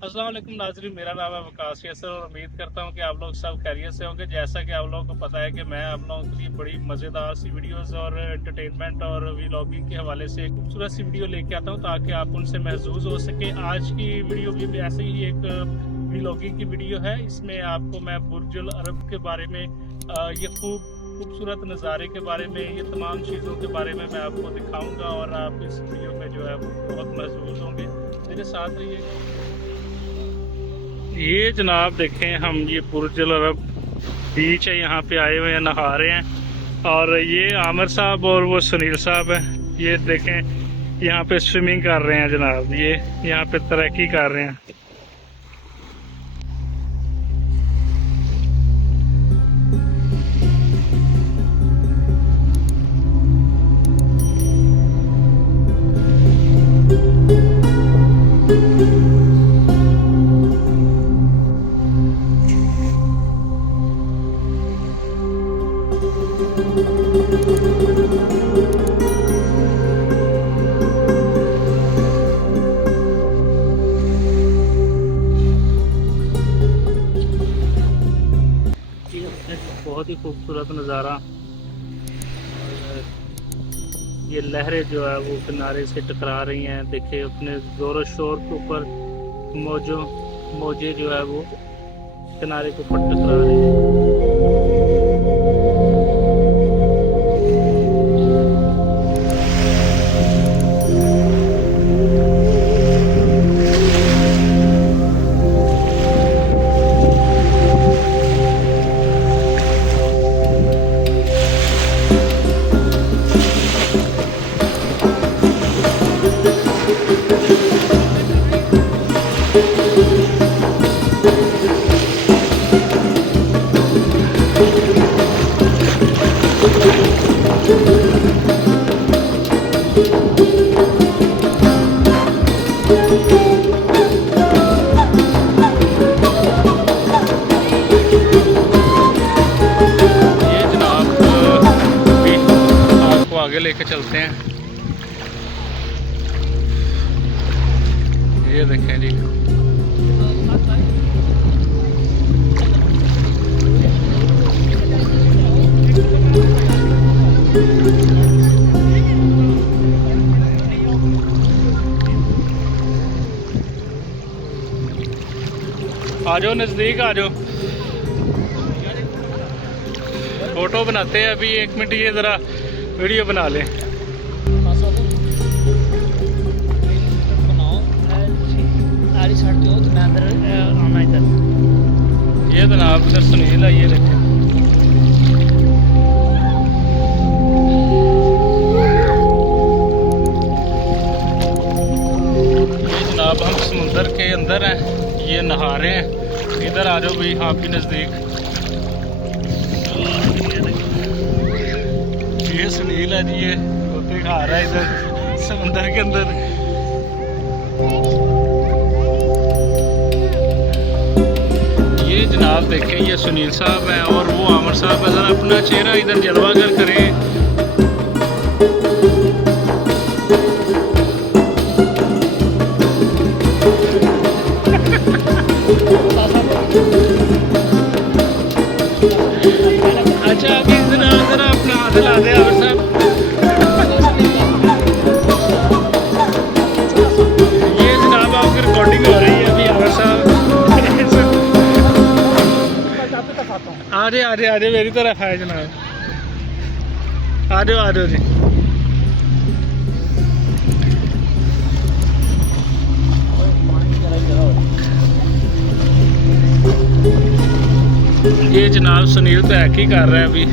अस्सलाम वालेकुम नाज़रीन, मेरा नाम है वकास यसर और उम्मीद करता हूँ कि आप लोग सब खैरियत से होंगे। जैसा कि आप लोगों को पता है कि मैं आप लोगों के लिए बड़ी मज़ेदार सी वीडियोस और एंटरटेनमेंट और व्लॉगिंग के हवाले से खूबसूरत सी वीडियो लेके आता हूँ ताकि आप उनसे महजूज हो सके। आज की वीडियो भी ऐसे ही एक व्लॉगिंग की वीडियो है। इसमें आपको मैं बुर्जुल अरब के बारे में ये खूबसूरत नज़ारे के बारे में, ये तमाम चीज़ों के बारे में मैं आपको दिखाऊंगा और आप इस वीडियो में जो है वो बहुत महजूज होंगे। मेरे साथ रहिए। ये जनाब देखें, हम ये बुर्जुल अरब बीच है, यहाँ पे आए हुए हैं, नहा रहे हैं। और ये आमिर साहब और वो सुनील साहब है। ये देखें यहाँ पे स्विमिंग कर रहे हैं जनाब, ये यहाँ पे तैराकी कर रहे हैं। बहुत ही खूबसूरत नज़ारा। ये लहरें जो है वो किनारे से टकरा रही हैं। देखिए अपने जोर शोर के ऊपर मोजे जो है वो किनारे के ऊपर टकरा रही हैं। आगे लेके चलते हैं। ये देखें जी, आ जाओ नजदीक, आ जाओ, फोटो बनाते हैं। अभी 1 मिनट ये जरा वीडियो बना लें। ये जनाब इधर सुनील है, ये देखें। ये जनाब हम समुंदर के अंदर हैं, ये नहा रहे हैं। इधर आ जाओ भाई, आप भी नजदीक। ये सुनील है जी, ये होते खा रहा है इधर समंदर के अंदर। ये जनाब देखें, ये सुनील साहब है और वो आमिर साहब है। जरा अपना चेहरा इधर जलवागर करें। अच्छा अभी जरा जरा अपना हाथ हिला दे आमिर साहब। ये जनाब आपकी रिकॉर्डिंग हो रही है अभी आमिर साहब। आ जाए मेरी तरफ है जनाब, आ जाओ जी। ये जनाब सुनील तो हैक ही कर रहा है अभी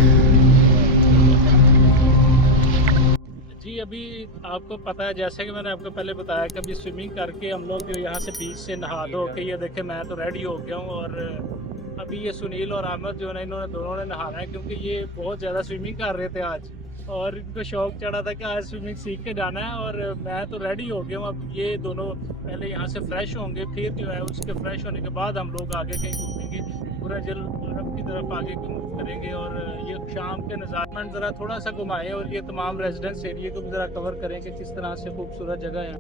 जी। अभी आपको पता है, जैसे कि मैंने आपको पहले बताया कि अभी स्विमिंग करके हम लोग यहाँ से बीच से नहा धो के, ये देखे मैं तो रेडी हो गया हूँ। और अभी ये सुनील और अहमद जो है इन्होंने दोनों ने नहाना है, क्योंकि ये बहुत ज़्यादा स्विमिंग कर रहे थे आज और इनको शौक चढ़ा था कि आज स्विमिंग सीख के जाना है। और मैं तो रेडी हो गया हूँ। अब ये दोनों पहले यहाँ से फ्रेश होंगे, फिर जो है उसके फ्रेश होने के बाद हम लोग आगे कहीं घूमेंगे, बुर्जुल अरब की तरफ आगे मूव करेंगे। और ये शाम के नज़ारे ज़रा थोड़ा सा घुमाएं और ये तमाम रेजिडेंस एरिया को भी ज़रा कवर करें कि किस तरह से खूबसूरत जगह है।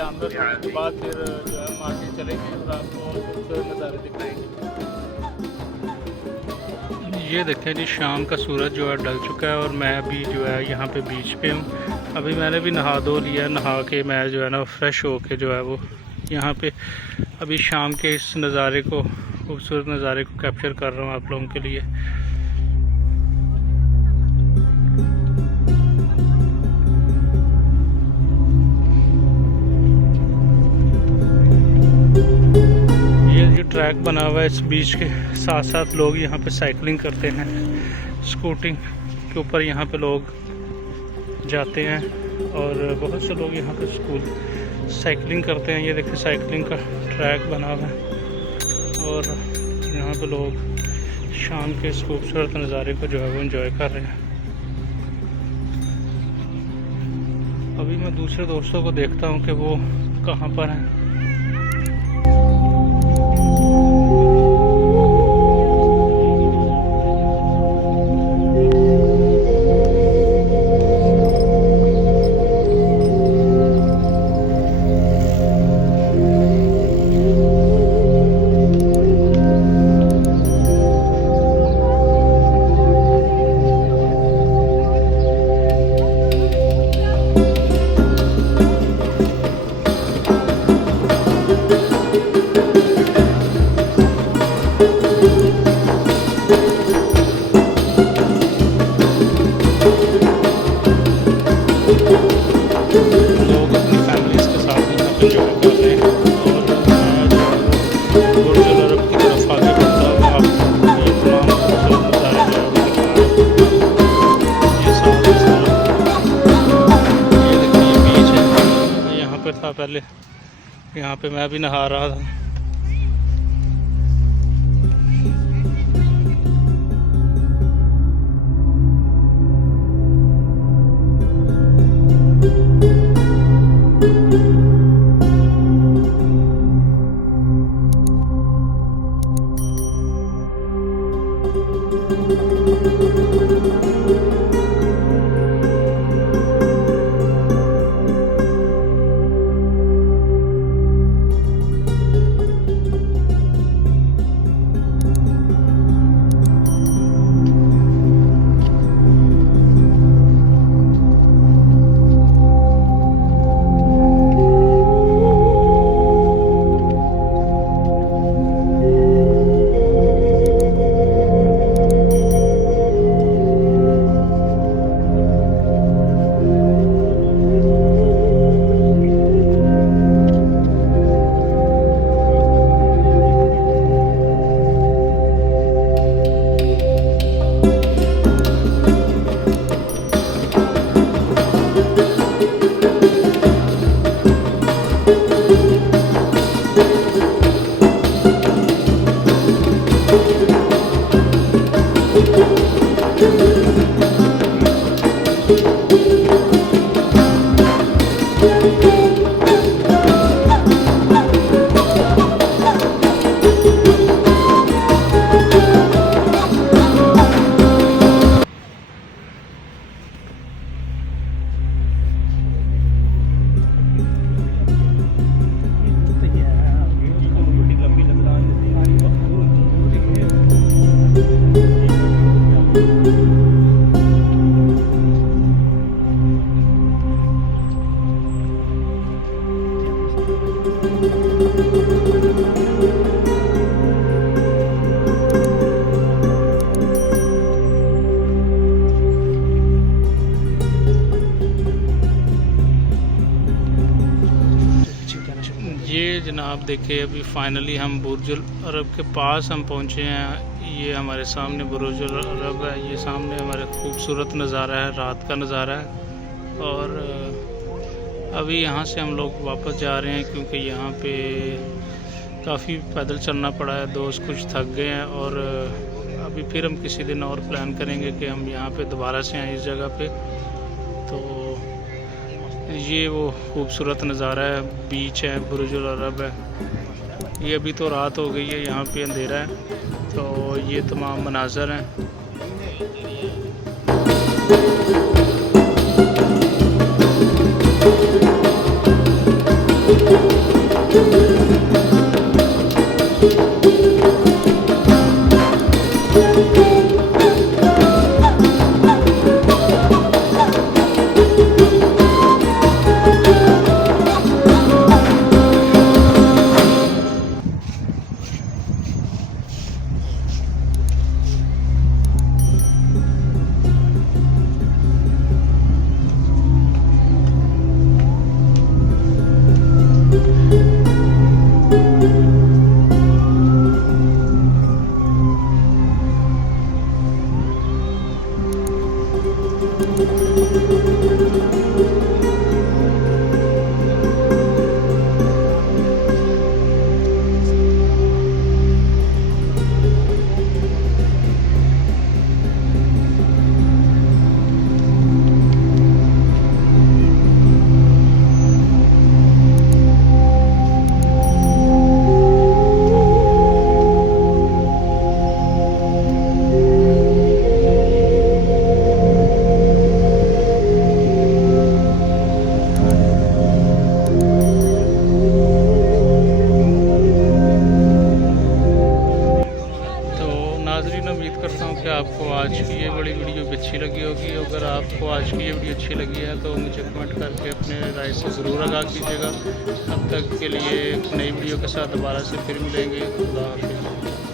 अंदर उसके बाद फिर जो है हम आगे चलेंगे और आपको खूबसूरत नज़ारे दिखाएंगे। ये देखें जी, शाम का सूरज जो है ढल चुका है और मैं अभी जो है यहाँ पे बीच पे हूँ। अभी मैंने भी नहा धो लिया, नहा के मैं जो है ना फ्रेश हो के जो है वो यहाँ पे अभी शाम के इस नज़ारे को, खूबसूरत नज़ारे को कैप्चर कर रहा हूँ आप लोगों के लिए। ट्रैक बना हुआ है, इस बीच के साथ साथ लोग यहाँ पे साइकिलिंग करते हैं, स्कूटिंग के ऊपर यहाँ पे लोग जाते हैं और बहुत से लोग यहाँ पे स्कूल साइकिलिंग करते हैं। ये देखिए साइकिलिंग का ट्रैक बना हुआ है और यहाँ पे लोग शाम के इस खूबसूरत नज़ारे को जो है वो एंजॉय कर रहे हैं। अभी मैं दूसरे दोस्तों को देखता हूँ कि वो कहाँ पर हैं। पहले यहाँ पे मैं भी नहा रहा था। ये जनाब देखिए, अभी फाइनली हम बुर्ज अल अरब के पास हम पहुँचे हैं। ये हमारे सामने बुर्ज अल अरब है, ये सामने हमारे खूबसूरत नज़ारा है, रात का नज़ारा है। और अभी यहाँ से हम लोग वापस जा रहे हैं क्योंकि यहाँ पे काफ़ी पैदल चलना पड़ा है, दोस्त कुछ थक गए हैं। और अभी फिर हम किसी दिन और प्लान करेंगे कि हम यहाँ पे दोबारा से आएँ इस जगह पे। तो ये वो खूबसूरत नज़ारा है, बीच है, बुर्ज अल अरब है। ये अभी तो रात हो गई है, यहाँ पे अंधेरा है, तो ये तमाम मनाज़र हैं। नाज़रीन, उम्मीद करता हूँ कि आपको आज की ये बड़ी वीडियो भी अच्छी लगी होगी। अगर आपको आज की ये वीडियो अच्छी लगी है तो मुझे कमेंट करके अपने राय से ज़रूर आगाह कीजिएगा। तब तक के लिए एक नई वीडियो के साथ दोबारा से फिर मिलेंगे। खुदा हाफिज़।